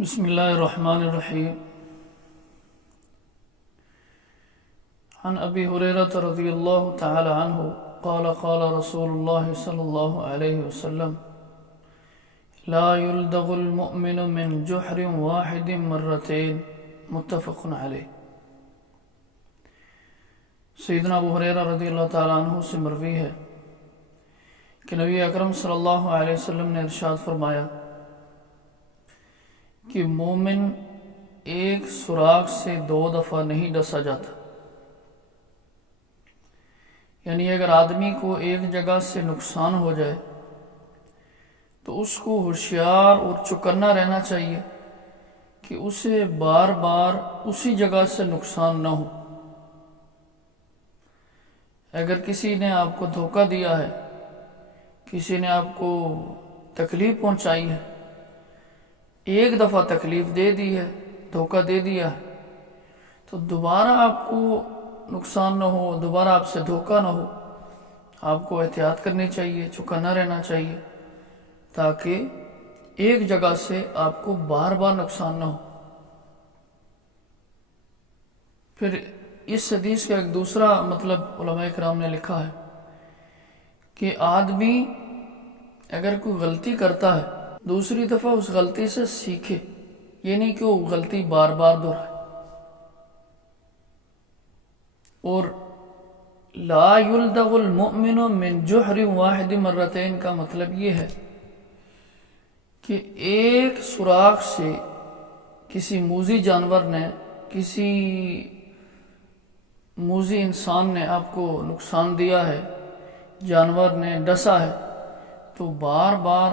بسم اللہ الرحمن الرحیم عن ابی ہریرہ رضی اللہ تعالی عنہ قال قال رسول اللہ صلی اللہ علیہ وسلم لا يلدغ المؤمن من جحر واحد مرتين متفق علیہ۔ سیدنا ابو ہریرہ رضی اللہ تعالی عنہ سے مروی ہے کہ نبی اکرم صلی اللہ علیہ وسلم نے ارشاد فرمایا کہ مومن ایک سوراخ سے 2 دفعہ نہیں ڈسا جاتا، یعنی اگر آدمی کو ایک جگہ سے نقصان ہو جائے تو اس کو ہوشیار اور چوکنا رہنا چاہیے کہ اسے بار بار اسی جگہ سے نقصان نہ ہو۔ اگر کسی نے آپ کو دھوکہ دیا ہے، کسی نے آپ کو تکلیف پہنچائی ہے، ایک دفعہ تکلیف دے دی ہے، دھوکہ دے دیا ہے، تو دوبارہ آپ کو نقصان نہ ہو، دوبارہ آپ سے دھوکہ نہ ہو، آپ کو احتیاط کرنی چاہیے، چوکنا رہنا چاہیے تاکہ ایک جگہ سے آپ کو بار بار نقصان نہ ہو۔ پھر اس حدیث کا ایک دوسرا مطلب علماء کرام نے لکھا ہے کہ آدمی اگر کوئی غلطی کرتا ہے دوسری دفعہ اس غلطی سے سیکھے، یہ نہیں کہ وہ غلطی بار بار دہرائے۔ اور لا يلدغ المؤمن من جحر واحد مرتين کا مطلب یہ ہے کہ ایک سوراخ سے کسی موذی جانور نے، کسی موذی انسان نے آپ کو نقصان دیا ہے، جانور نے ڈسا ہے، تو بار بار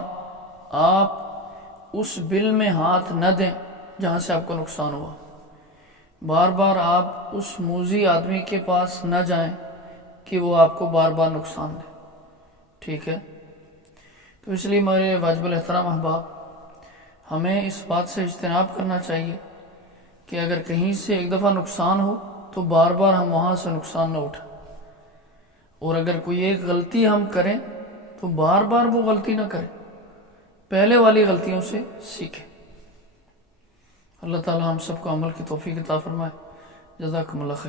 آپ اس بل میں ہاتھ نہ دیں جہاں سے آپ کو نقصان ہوا، بار بار آپ اس موذی آدمی کے پاس نہ جائیں کہ وہ آپ کو بار بار نقصان دے، ٹھیک ہے؟ تو اس لیے ہمارے واجب الاحترام احباب، ہمیں اس بات سے اجتناب کرنا چاہیے کہ اگر کہیں سے ایک دفعہ نقصان ہو تو بار بار ہم وہاں سے نقصان نہ اٹھائیں، اور اگر کوئی ایک غلطی ہم کریں تو بار بار وہ غلطی نہ کریں، پہلے والی غلطیوں سے سیکھیں۔ اللہ تعالی ہم سب کو عمل کی توفیق عطا فرمائے۔ جزاکم اللہ خیر۔